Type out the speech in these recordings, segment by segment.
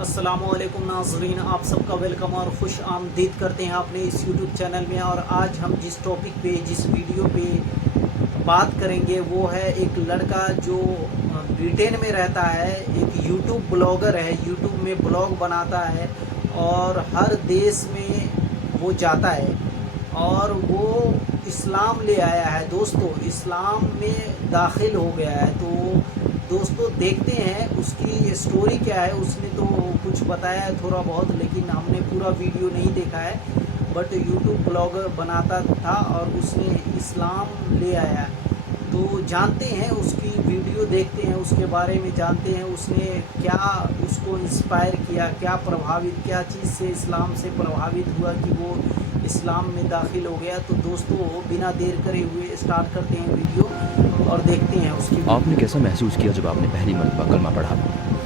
السلام علیکم ناظرین، آپ سب کا ویلکم اور خوش آمدید کرتے ہیں اپنے اس یوٹیوب چینل میں۔ اور آج ہم جس ٹاپک پہ جس ویڈیو پہ بات کریں گے وہ ہے ایک لڑکا جو برٹن میں رہتا ہے، ایک یوٹیوب بلاگر ہے، یوٹیوب میں بلاگ بناتا ہے اور ہر دیش میں وہ جاتا ہے اور وہ اسلام لے آیا ہے۔ دوستو اسلام میں داخل ہو گیا ہے۔ تو دوستو دیکھتے ہیں اس کی اسٹوری کیا ہے۔ اس نے تو کچھ بتایا ہے تھوڑا بہت، لیکن ہم نے پورا ویڈیو نہیں دیکھا ہے، بٹ یوٹیوب بلاگر بناتا تھا اور اس نے اسلام لے آیا ہے۔ تو جانتے ہیں اس کی ویڈیو دیکھتے ہیں، اس کے بارے میں جانتے ہیں اس نے کیا اس کو انسپائر کیا، کیا پربھاوت، کیا چیز سے اسلام سے پربھاوت ہوا کہ وہ اسلام میں داخل ہو گیا۔ تو دوستو بنا دیر کرے ہوئے اسٹارٹ کرتے ہیں ویڈیو اور دیکھتے ہیں اس کی آپ نے کیسا محسوس کیا جب آپ نے پہلی مرتبہ کلمہ پڑھا؟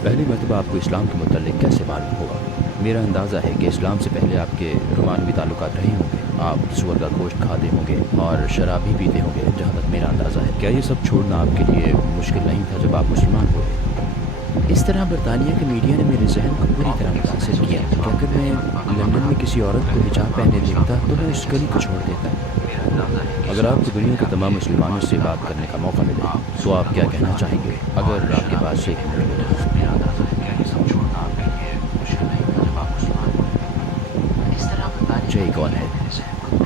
پہلی مرتبہ آپ کو اسلام کے متعلق کیسے معلوم ہوا؟ میرا اندازہ ہے کہ اسلام سے پہلے آپ کے رومانوی تعلقات رہے ہوں گے، آپ سور کا گوشت کھاتے ہوں گے اور شراب بھی پیتے ہوں گے، جہاں تک میرا اندازہ ہے۔ کیا یہ سب چھوڑنا آپ کے لیے مشکل نہیں تھا جب آپ مسلمان ہوئے؟ اس طرح برطانیہ کے میڈیا نے میرے ذہن کو پوری طرح متاثر کیا کہ اگر میں لندن میں کسی عورت کو حجاب پہنے دیکھتا تو میں اس گلی کو چھوڑ دیتا۔ اگر آپ کو دنیا کے تمام مسلمانوں سے بات کرنے کا موقع ملے تو آپ کیا کہنا چاہیں گے؟ اگر آپ کے پاس ایک منٹ ہو تو۔ جے کون ہے؟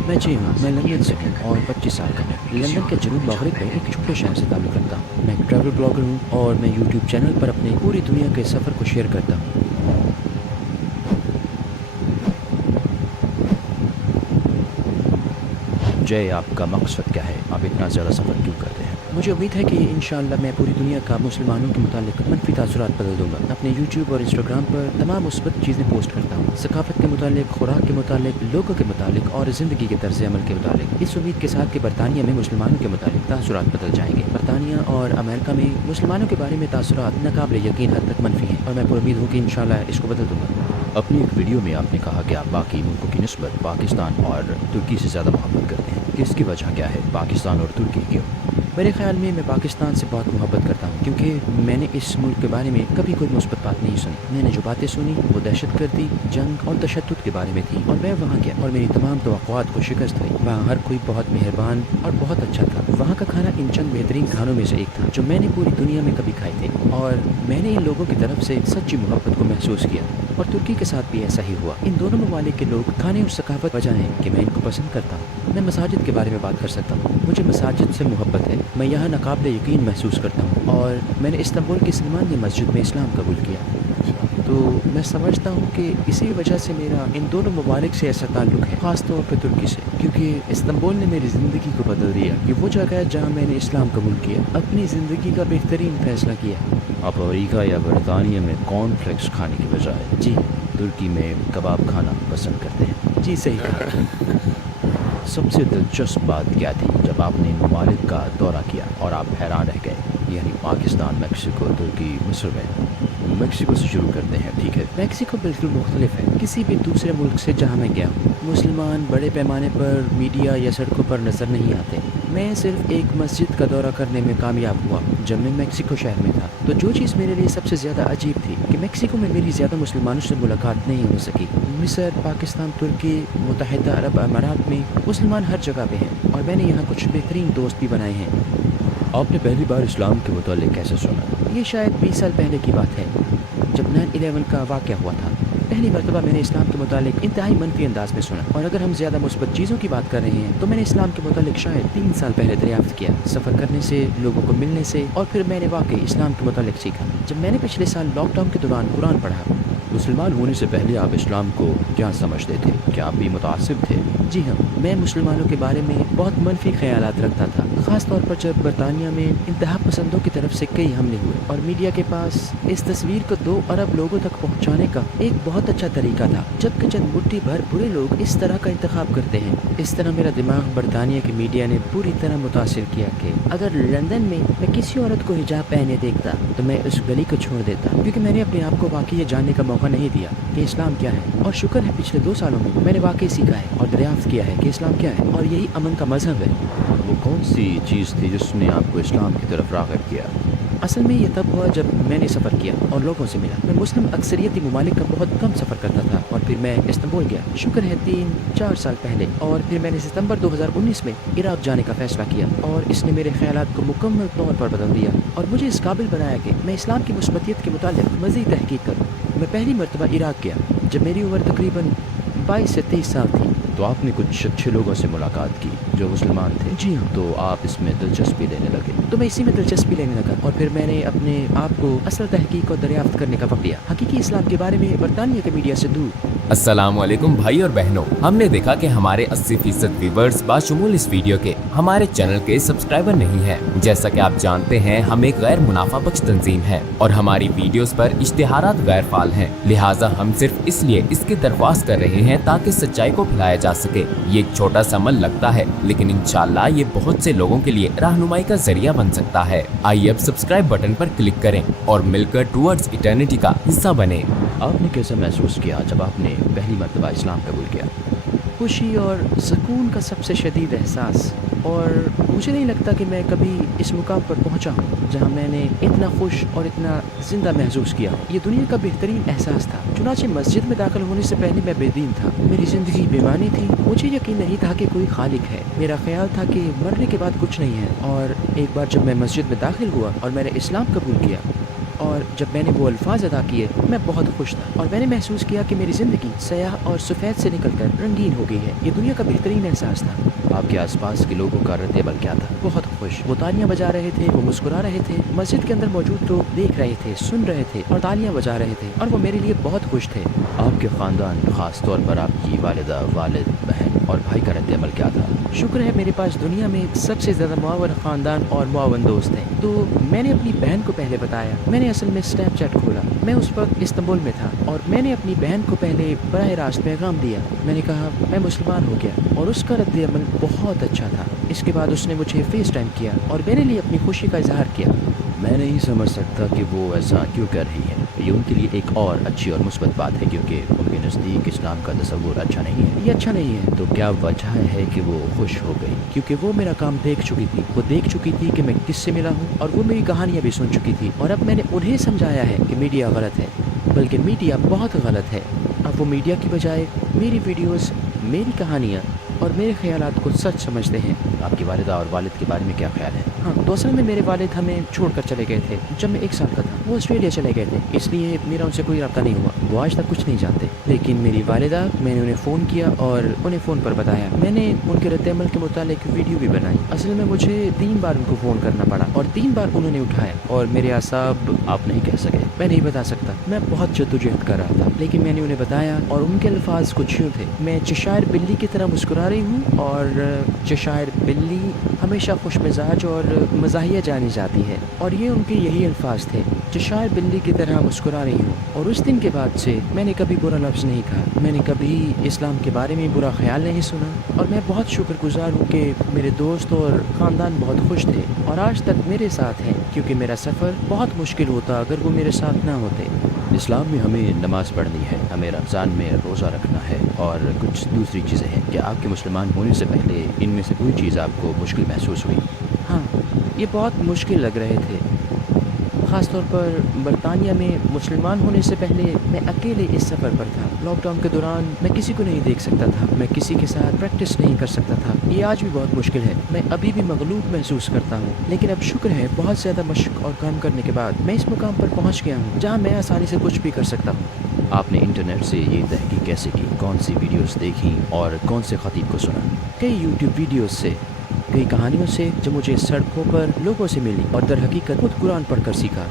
میں جے ہوں، میں لندن سے ہوں اور 25 سال کا ہوں۔ لندن کے جنوب مغرب میں ایک چھوٹے شہر سے تعلق رکھتا ہوں۔ میں ایک ٹریول بلاگر ہوں اور میں یوٹیوب چینل پر اپنے پوری دنیا کے سفر کو شیئر کرتا ہوں۔ جے، آپ کا مقصد کیا ہے؟ آپ اتنا زیادہ سفر کیوں کرتے ہیں؟ مجھے امید ہے کہ انشاءاللہ میں پوری دنیا کا مسلمانوں کے متعلق منفی تاثرات بدل دوں گا۔ اپنے یوٹیوب اور انسٹاگرام پر تمام مثبت چیزیں پوسٹ کرتا ہوں، ثقافت کے متعلق، خوراک کے متعلق، لوگوں کے متعلق اور زندگی کے طرز عمل کے متعلق، اس امید کے ساتھ کہ برطانیہ میں مسلمانوں کے متعلق تاثرات بدل جائیں گے۔ برطانیہ اور امریکہ میں مسلمانوں کے بارے میں تاثرات ناقابل یقین حد تک منفی ہیں اور میں پر امید ہوں کہ انشاءاللہ اس کو بدل دوں گا۔ اپنی ایک ویڈیو میں آپ نے کہا کہ آپ باقی ملکوں کی نسبت پاکستان اور ترکی سے زیادہ محبت کرتے ہیں۔ اس کی وجہ کیا ہے؟ پاکستان اور ترکی کیوں؟ میرے خیال میں پاکستان سے بہت محبت کرتا ہوں کیونکہ میں نے اس ملک کے بارے میں کبھی کوئی مثبت بات نہیں سنی۔ میں نے جو باتیں سنی وہ دہشت گردی، جنگ اور تشدد کے بارے میں تھی، اور میں وہاں گیا اور میری تمام توقعات کو شکست ہوئی۔ وہاں ہر کوئی بہت مہربان اور بہت اچھا تھا۔ وہاں کا کھانا ان چند بہترین کھانوں میں سے ایک تھا جو میں نے پوری دنیا میں کبھی کھائے تھے، اور میں نے ان لوگوں کی طرف سے سچی محبت کو محسوس کیا۔ اور ترکی کے ساتھ بھی ایسا ہی ہوا۔ ان دونوں ممالک کے لوگ، کھانے اور ثقافت وجہ ہے کہ میں ان کو پسند کرتا ہوں۔ میں مساجد کے بارے میں بات کر سکتا ہوں۔ مجھے مساجد سے محبت ہے۔ میں یہاں ناقابل یقین محسوس کرتا ہوں، اور میں نے استنبول کی سلمانیہ مسجد میں اسلام قبول کیا۔ تو میں سمجھتا ہوں کہ اسی وجہ سے میرا ان دونوں ممالک سے ایسا تعلق ہے، خاص طور پہ ترکی سے، کیونکہ استنبول نے میری زندگی کو بدل دیا۔ یہ وہ جگہ ہے جہاں میں نے اسلام قبول کیا، اپنی زندگی کا بہترین فیصلہ کیا۔ آپ امریکہ یا برطانیہ میں کارن فلیکس کھانے کی بجائے جی ترکی میں کباب کھانا پسند کرتے ہیں؟ جی صحیح کہا۔ سب سے دلچسپ بات کیا تھی جب آپ نے ممالک کا دورہ کیا اور آپ حیران رہ گئے؟ یعنی پاکستان، میکسیکو، ترکی، مصر میں۔ میکسیکو سے شروع کرتے ہیں، ٹھیک ہے؟ میکسیکو بالکل مختلف ہے کسی بھی دوسرے ملک سے جہاں میں گیا ہوں۔ مسلمان بڑے پیمانے پر میڈیا یا سڑکوں پر نظر نہیں آتے۔ میں صرف ایک مسجد کا دورہ کرنے میں کامیاب ہوا جب میں میکسیکو شہر میں تھا۔ تو جو چیز میرے لیے سب سے زیادہ عجیب تھی کہ میکسیکو میں میری زیادہ مسلمانوں سے ملاقات نہیں ہو سکی۔ مصر، پاکستان، ترکی، متحدہ عرب امارات میں مسلمان ہر جگہ پہ ہیں، اور میں نے یہاں کچھ بہترین دوست بھی بنائے ہیں۔ آپ نے پہلی بار اسلام کے متعلق کیسے سنا؟ یہ شاید 20 سال پہلے کی بات ہے جب 9/11 کا واقعہ ہوا تھا۔ پہلی مرتبہ میں نے اسلام کے متعلق انتہائی منفی انداز میں سنا، اور اگر ہم زیادہ مثبت چیزوں کی بات کر رہے ہیں تو میں نے اسلام کے متعلق شاید 3 سال پہلے دریافت کیا، سفر کرنے سے، لوگوں کو ملنے سے، اور پھر میں نے واقعی اسلام کے متعلق سیکھا جب میں نے پچھلے سال لاک ڈاؤن کے دوران قرآن پڑھا۔ مسلمان ہونے سے پہلے آپ اسلام کو کیا سمجھتے تھے؟ کیا آپ بھی متعصب تھے؟ جی ہاں، میں مسلمانوں کے بارے میں بہت منفی خیالات رکھتا تھا، خاص طور پر جب برطانیہ میں انتہا پسندوں کی طرف سے کئی حملے ہوئے، اور میڈیا کے پاس اس تصویر کو 2 ارب لوگوں تک پہنچانے کا ایک بہت اچھا طریقہ تھا، جبکہ چند مٹھی بھر برے لوگ اس طرح کا انتخاب کرتے ہیں۔ اس طرح میرا دماغ برطانیہ کی میڈیا نے پوری طرح متاثر کیا کہ اگر لندن میں کسی عورت کو حجاب پہنے دیکھتا تو میں اس گلی کو چھوڑ دیتا، کیونکہ میں نے اپنے آپ کو واقعی یہ جاننے کا موقع نہیں دیا کہ اسلام کیا ہے۔ اور شکر ہے پچھلے 2 سالوں میں نے واقعی سیکھا ہے اور دریافت کیا ہے کہ اسلام کیا ہے، اور یہی امن کا مذہب ہے۔ وہ کون سی چیز تھی جس نے آپ کو اسلام کی طرف راغب کیا؟ اصل میں یہ تب ہوا جب میں نے سفر کیا اور لوگوں سے ملا۔ میں مسلم اکثریتی ممالک کا بہت کم سفر کرتا تھا اور پھر میں استنبول گیا، شکر ہے 3-4 سال پہلے، اور پھر میں نے ستمبر 2019 میں عراق جانے کا فیصلہ کیا اور اس نے میرے خیالات کو مکمل طور پر بدل دیا اور مجھے اس قابل بنایا کہ میں اسلام کی مثبتیت کے متعلق مزید تحقیق کروں۔ میں پہلی مرتبہ عراق گیا جب میری عمر تقریباً 22 سے 23 سال تھی۔ تو آپ نے کچھ اچھے لوگوں سے ملاقات کی جو مسلمان تھے؟ جی ہاں۔ تو آپ اس میں دلچسپی لینے لگے؟ تو میں اسی میں دلچسپی لینے لگا اور پھر میں نے اپنے آپ کو اصل تحقیق اور دریافت کرنے کا وقت دیا، حقیقی اسلام کے بارے میں برطانیہ کے میڈیا سے دور۔ السلام علیکم بھائی اور بہنوں، ہم نے دیکھا کہ ہمارے 80% ویورز باشمول اس ویڈیو کے ہمارے چینل کے سبسکرائبر نہیں ہیں۔ جیسا کہ آپ جانتے ہیں ہم ایک غیر منافع بخش تنظیم ہے اور ہماری ویڈیوز پر اشتہارات غیر فعال ہیں، لہٰذا ہم صرف اس لیے اس کی درخواست کر رہے ہیں تاکہ سچائی کو پھیلایا جا سکے۔ یہ ایک چھوٹا سا عمل لگتا ہے لیکن انشاءاللہ یہ بہت سے لوگوں کے لیے رہنمائی کا ذریعہ بن سکتا ہے۔ آئیے اب سبسکرائب بٹن پر کلک کریں اور مل کر ٹوورڈز ایٹرنٹی کا حصہ بنیں۔ آپ نے کیسا محسوس کیا جب آپ نے پہلی مرتبہ اسلام قبول کیا؟ خوشی اور سکون کا سب سے شدید احساس، اور مجھے نہیں لگتا کہ میں کبھی اس مقام پر پہنچا ہوں جہاں میں نے اتنا خوش اور اتنا زندہ محسوس کیا ہوں۔ یہ دنیا کا بہترین احساس تھا۔ چنانچہ مسجد میں داخل ہونے سے پہلے میں بے دین تھا، میری زندگی بے معنی تھی، مجھے یقین نہیں تھا کہ کوئی خالق ہے۔ میرا خیال تھا کہ مرنے کے بعد کچھ نہیں ہے، اور ایک بار جب میں مسجد میں داخل ہوا اور میں نے اسلام قبول کیا اور جب میں نے وہ الفاظ ادا کیے میں بہت خوش تھا، اور میں نے محسوس کیا کہ میری زندگی سیاہ اور سفید سے نکل کر رنگین ہو گئی ہے۔ یہ دنیا کا بہترین احساس تھا۔ آپ کے آس پاس کے لوگوں کا رد عمل کیا تھا؟ بہت خوش، وہ تالیاں بجا رہے تھے، وہ مسکرا رہے تھے، مسجد کے اندر موجود لوگ دیکھ رہے تھے، سن رہے تھے اور تالیاں بجا رہے تھے، اور وہ میرے لیے بہت خوش تھے۔ آپ کے خاندان، خاص طور پر آپ کی والدہ، والد، بہن اور بھائی کا رد عمل کیا تھا؟ شکر ہے میرے پاس دنیا میں سب سے زیادہ معاون خاندان اور معاون دوست ہیں۔ تو میں نے اپنی بہن کو پہلے بتایا۔ میں نے اصل میں اسنیپ چیٹ کھولا، میں اس وقت استنبول میں تھا، اور میں نے اپنی بہن کو پہلے براہ راست پیغام دیا۔ میں نے کہا میں مسلمان ہو گیا، اور اس کا رد عمل بہت اچھا تھا۔ اس کے بعد اس نے مجھے فیس ٹائم کیا اور میرے لیے اپنی خوشی کا اظہار کیا۔ میں نہیں سمجھ سکتا کہ وہ ایسا کیوں کر رہی ہے۔ یہ ان کے لیے ایک اور اچھی اور مثبت بات ہے کیونکہ ان کے نزدیک اسلام کا تصور اچھا نہیں ہے۔ یہ اچھا نہیں ہے تو کیا وجہ ہے کہ وہ خوش ہو گئی؟ کیونکہ وہ میرا کام دیکھ چکی تھی، وہ دیکھ چکی تھی کہ میں کس سے ملا ہوں، اور وہ میری کہانیاں بھی سن چکی تھی، اور اب میں نے انہیں سمجھایا ہے کہ میڈیا غلط ہے، بلکہ میڈیا بہت غلط ہے۔ اب وہ میڈیا کی بجائے میری ویڈیوز، میری کہانیاں اور میرے خیالات کو سچ سمجھتے ہیں۔ آپ کی والدہ اور والد کے بارے میں کیا خیال ہے؟ ہاں، تو اصل میں میرے والد ہمیں چھوڑ کر چلے گئے تھے جب میں 1 سال کا تھا۔ وہ آسٹریلیا چلے گئے تھے، اس لیے میرا ان سے کوئی رابطہ نہیں ہوا، وہ آج تک کچھ نہیں جانتے۔ لیکن میری والدہ، میں نے انہیں فون کیا اور انہیں فون پر بتایا، میں نے ان کے رد عمل کے متعلق ویڈیو بھی بنائی۔ اصل میں مجھے 3 بار ان کو فون کرنا پڑا اور 3 بار انہوں نے اٹھایا، اور میرے اعصاب، آپ نہیں کہہ سکے؟ میں نہیں بتا سکتا، میں بہت جدوجہد کر رہا تھا، لیکن میں نے انہیں بتایا، اور ان کے الفاظ کچھ یوں تھے: میں چشائر بلی کی طرح مسکرا رہی ہوں، اور چشائر بلی ہمیشہ خوش مزاج اور مزاحیہ جانی جاتی ہے، اور یہ ان کے یہی الفاظ تھے: چشائر بلی کی طرح مسکرا رہی ہوں۔ اور اس دن کے بعد سے میں نے کبھی برا لفظ نہیں کہا، میں نے کبھی اسلام کے بارے میں برا خیال نہیں سنا، اور میں بہت شکر گزار ہوں کہ میرے دوست اور خاندان بہت خوش تھے اور آج تک میرے ساتھ ہیں، کیونکہ میرا سفر بہت مشکل ہوتا اگر وہ میرے ساتھ نہ ہوتے۔ اسلام میں ہمیں نماز پڑھنی ہے، ہمیں رمضان میں روزہ رکھنا ہے اور کچھ دوسری چیزیں ہیں۔ کیا آپ کے مسلمان ہونے سے پہلے ان میں سے کوئی چیز آپ کو مشکل محسوس ہوئی؟ ہاں، یہ بہت مشکل لگ رہے تھے، خاص طور پر برطانیہ میں مسلمان ہونے سے پہلے میں اکیلے اس سفر پر تھا۔ لاک ڈاؤن کے دوران میں کسی کو نہیں دیکھ سکتا تھا، میں کسی کے ساتھ پریکٹس نہیں کر سکتا تھا۔ یہ آج بھی بہت مشکل ہے، میں ابھی بھی مغلوب محسوس کرتا ہوں، لیکن اب شکر ہے بہت زیادہ مشق اور کام کرنے کے بعد میں اس مقام پر پہنچ گیا ہوں جہاں میں آسانی سے کچھ بھی کر سکتا ہوں۔ آپ نے انٹرنیٹ سے یہ تحقیق کیسے کی؟ کون سی ویڈیوز دیکھی اور کون سے خطیب کو سنا؟ کئی یوٹیوب ویڈیوز سے، کئی کہانیوں سے جو مجھے سڑکوں پر لوگوں سے ملی، اور در حقیقت خود قرآن پڑھ کر سیکھا۔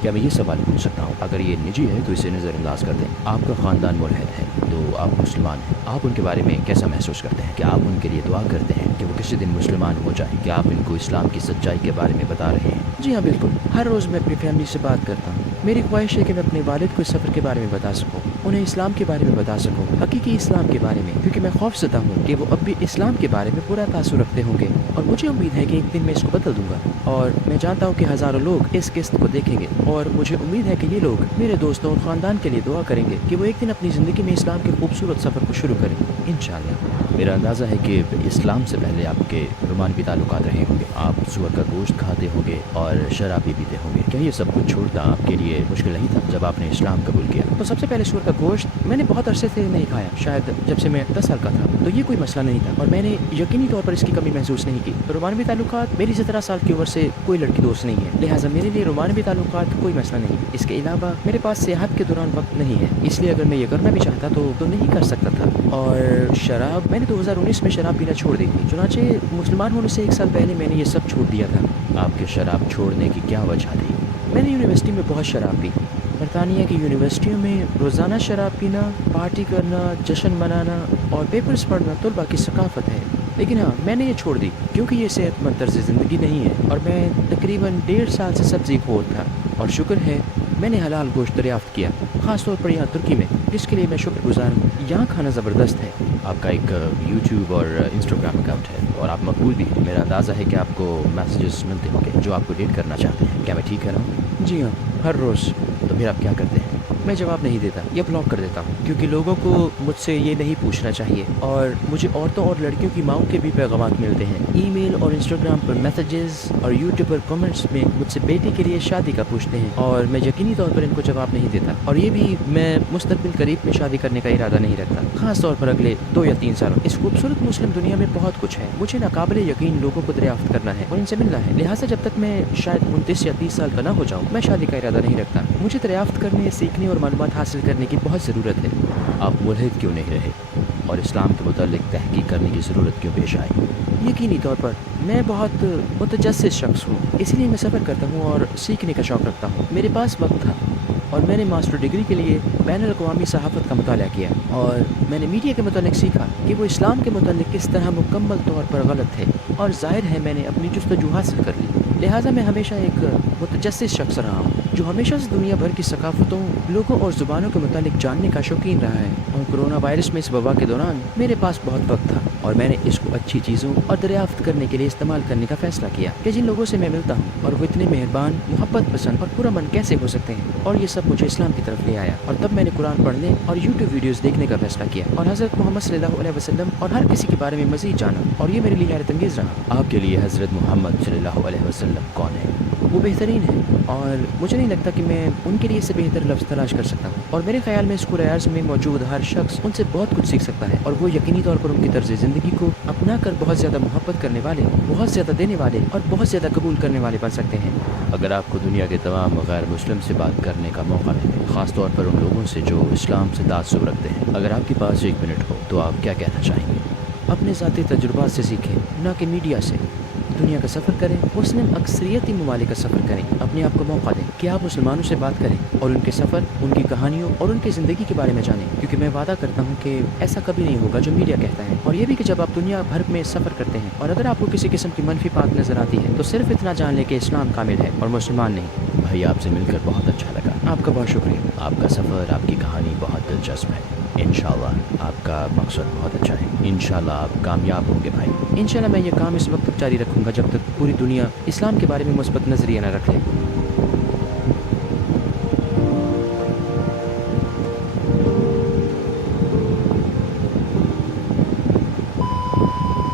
کیا میں یہ سوال پوچھ سکتا ہوں؟ اگر یہ نجی ہے تو اسے نظر انداز کر دیں۔ آپ کا خاندان ملحد ہے تو آپ مسلمان ہیں، آپ ان کے بارے میں کیسا محسوس کرتے ہیں؟ کیا آپ ان کے لیے دعا کرتے ہیں کہ وہ کسی دن مسلمان ہو جائیں؟ کیا آپ ان کو اسلام کی سچائی کے بارے میں بتا رہے ہیں؟ جی ہاں، بالکل، ہر روز میں اپنی فیملی سے بات کرتا ہوں۔ میری خواہش ہے کہ میں اپنے والد کو اس سفر کے بارے میں بتا سکوں، انہیں اسلام کے بارے میں بتا سکوں، حقیقی اسلام کے بارے میں، کیونکہ میں خوف زدہ ہوں کہ وہ اب بھی اسلام کے بارے میں پورا تاثر رکھتے ہوں گے، اور مجھے امید ہے کہ ایک دن میں اس کو بدل دوں گا، اور میں جانتا ہوں کہ ہزاروں لوگ اس قسط کو دیکھیں گے، اور مجھے امید ہے کہ یہ لوگ میرے دوستوں اور خاندان کے لیے دعا کریں گے کہ وہ ایک دن اپنی زندگی میں اسلام کے خوبصورت سفر کو شروع کریں انشاءاللہ۔ میرا اندازہ ہے کہ اسلام سے پہلے آپ کے رومانوی تعلقات رہے ہوں گے، آپ سور کا گوشت کھاتے ہوں گے اور شراب بھی پیتے ہوں گے، کیا یہ سب کچھ چھوڑنا آپ کے لیے مشکل نہیں تھا جب آپ نے اسلام قبول کیا؟ تو سب سے پہلے سور کا گوشت میں نے بہت عرصے سے نہیں کھایا، شاید جب سے میں 10 سال کا تھا، تو یہ کوئی مسئلہ نہیں تھا، اور میں نے یقینی طور پر اس کی کمی محسوس نہیں کی۔ رومانوی تعلقات، میری 17 سال کی عمر سے کوئی لڑکی دوست نہیں ہے، لہٰذا میرے لیے رومانوی تعلقات کوئی مسئلہ نہیں۔ اس کے علاوہ میرے پاس سیاحت کے دوران وقت نہیں ہے، اس لیے اگر میں یہ کرنا بھی چاہتا تو نہیں کر سکتا تھا۔ اور شراب، میں نے 2019 میں شراب پینا چھوڑ دی تھی، چنانچہ مسلمان ہونے سے 1 سال پہلے میں نے یہ سب چھوڑ دیا تھا۔ آپ کے شراب چھوڑنے کی کیا وجہ تھی؟ میں نے یونیورسٹی میں بہت شراب پی۔ برطانیہ کی یونیورسٹیوں میں روزانہ شراب پینا، پارٹی کرنا، جشن منانا اور پیپرز پڑھنا طلباء کی ثقافت ہے، لیکن ہاں میں نے یہ چھوڑ دی کیونکہ یہ صحت مند طرز زندگی نہیں ہے، اور میں تقریباً 1.5 سال سے سبزی خور تھا، اور شکر ہے میں نے حلال گوشت دریافت کیا، خاص طور پر یہاں ترکی میں، جس کے لیے میں شکر گزار ہوں۔ یہاں کھانا زبردست ہے۔ آپ کا ایک یوٹیوب اور انسٹاگرام اکاؤنٹ ہے اور آپ مقبول بھی ہیں، میرا اندازہ ہے کہ آپ کو میسیجز ملتے ہوں گے جو آپ کو ڈیٹ کرنا چاہتے ہیں، کیا میں ٹھیک کہہ رہا ہوں؟ جی ہاں، ہر روز۔ تو پھر آپ کیا کرتے ہیں؟ میں جواب نہیں دیتا یا بلاک کر دیتا ہوں، کیونکہ لوگوں کو مجھ سے یہ نہیں پوچھنا چاہیے، اور مجھے عورتوں اور لڑکیوں کی ماؤں کے بھی پیغامات ملتے ہیں، ای میل اور انسٹاگرام پر میسیجز اور یوٹیوب پر کمنٹس میں مجھ سے بیٹی کے لیے شادی کا پوچھتے ہیں، اور میں یقینی طور پر ان کو جواب نہیں دیتا، اور یہ بھی میں مستقبل قریب میں شادی کرنے کا ارادہ نہیں رکھتا، خاص طور پر اگلے 2 یا 3 سالوں۔ اس خوبصورت مسلم دنیا میں بہت کچھ ہے، مجھے ناقابل یقین لوگوں کو دریافت کرنا ہے اور ان سے ملنا ہے، لہٰذا جب تک میں شاید 29 یا 30 سال کا نہ ہو جاؤں، میں شادی کا ارادہ نہیں رکھتا۔ مجھے دریافت کرنے، سیکھنے اور معلومات حاصل کرنے کی بہت ضرورت ہے۔ آپ ملحد کیوں نہیں رہے اور اسلام کے متعلق تحقیق کرنے کی ضرورت کیوں پیش آئی؟ یقینی طور پر میں بہت متجسس شخص ہوں، اسی لیے میں سفر کرتا ہوں اور سیکھنے کا شوق رکھتا ہوں۔ میرے پاس وقت تھا اور میں نے ماسٹر ڈگری کے لیے بین الاقوامی صحافت کا مطالعہ کیا، اور میں نے میڈیا کے متعلق سیکھا کہ وہ اسلام کے متعلق کس طرح مکمل طور پر غلط ہے، اور ظاہر ہے میں نے اپنی جستجو حاصل کر لی، لہٰذا میں ہمیشہ ایک متجسس شخص رہا ہوں جو ہمیشہ سے دنیا بھر کی ثقافتوں، لوگوں اور زبانوں کے متعلق جاننے کا شوقین رہا ہے، اور کرونا وائرس میں اس وبا کے دوران میرے پاس بہت وقت تھا، اور میں نے اس کو اچھی چیزوں اور دریافت کرنے کے لیے استعمال کرنے کا فیصلہ کیا کہ جن لوگوں سے میں ملتا ہوں اور وہ اتنے مہربان، محبت پسند اور پرامن کیسے ہو سکتے ہیں، اور یہ سب مجھے اسلام کی طرف لے آیا، اور تب میں نے قرآن پڑھنے اور یوٹیوب ویڈیوز دیکھنے کا فیصلہ کیا، اور حضرت محمد صلی اللہ علیہ وسلم اور ہر کسی کے بارے میں مزید جانا، اور یہ میرے لیے حیرت انگیز رہا۔ آپ کے لیے حضرت محمد صلی اللہ علیہ وسلم کون ہے؟ وہ بہترین ہے، اور مجھے نہیں لگتا کہ میں ان کے لیے اس سے بہتر لفظ تلاش کر سکتا ہوں، اور میرے خیال میں اس قرآن میں موجود ہر شخص ان سے بہت کچھ سیکھ سکتا ہے، اور وہ یقینی طور پر ان کی طرز زندگی کو اپنا کر بہت زیادہ محبت کرنے والے، بہت زیادہ دینے والے اور بہت زیادہ قبول کرنے والے بن سکتے ہیں۔ اگر آپ کو دنیا کے تمام غیر مسلم سے بات کرنے کا موقع ملے، خاص طور پر ان لوگوں سے جو اسلام سے تعصب رکھتے ہیں، اگر آپ کے پاس 1 منٹ ہو تو آپ کیا کہنا چاہیں گے؟ اپنے ذاتی تجربات سے سیکھیں، نہ کہ میڈیا سے۔ دنیا کا سفر کریں، مسلم اکثریتی ممالک کا سفر کریں، اپنے آپ کو موقع دیں کہ آپ مسلمانوں سے بات کریں اور ان کے سفر، ان کی کہانیوں اور ان کی زندگی کے بارے میں جانیں، کیونکہ میں وعدہ کرتا ہوں کہ ایسا کبھی نہیں ہوگا جو میڈیا کہتا ہے، اور یہ بھی کہ جب آپ دنیا بھر میں سفر کرتے ہیں اور اگر آپ کو کسی قسم کی منفی بات نظر آتی ہے تو صرف اتنا جان لیں کہ اسلام کامل ہے اور مسلمان نہیں۔ بھائی آپ سے مل کر بہت اچھا لگا، آپ کا بہت شکریہ۔ آپ کا سفر، آپ کی کہانی بہت دلچسپ ہے، انشاءاللہ آپ کا مقصد بہت اچھا ہے، انشاءاللہ آپ کامیاب ہوں گے بھائی۔ انشاءاللہ میں یہ کام اس وقت تک جاری رکھوں گا جب تک پوری دنیا اسلام کے بارے میں مثبت نظریہ نہ رکھ لے۔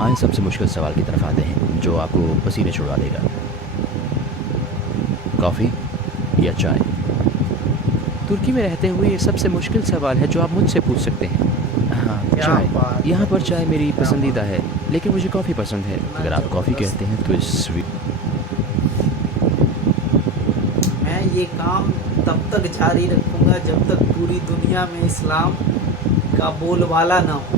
آئیں سب سے مشکل سوال کی طرف آتے ہیں جو آپ کو پسینے چھڑوا دے گا، کافی یا چائے؟ ترکی میں رہتے ہوئے یہ سب سے مشکل سوال ہے جو آپ مجھ سے پوچھ سکتے ہیں۔ ہاں، چائے۔ یہاں پر چائے میری پسندیدہ ہے، لیکن مجھے کافی پسند ہے۔ اگر آپ کافی کہتے ہیں تو اس میں یہ کام تب تک جاری رکھوں گا جب تک پوری دنیا میں اسلام کا بول بالا نہ ہو،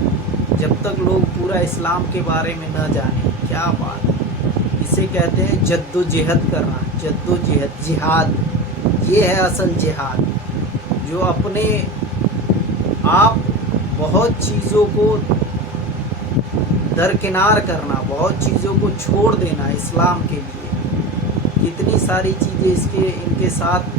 جب تک لوگ پورا اسلام کے بارے میں نہ جانیں۔ کیا بات ہے! اسے کہتے ہیں جد و جہد کرنا، جد و جہد، جہاد، یہ ہے اصل جہاد، جو اپنے آپ بہت چیزوں کو درکنار کرنا، بہت چیزوں کو چھوڑ دینا اسلام کے لیے۔ کتنی ساری چیزیں ان کے ساتھ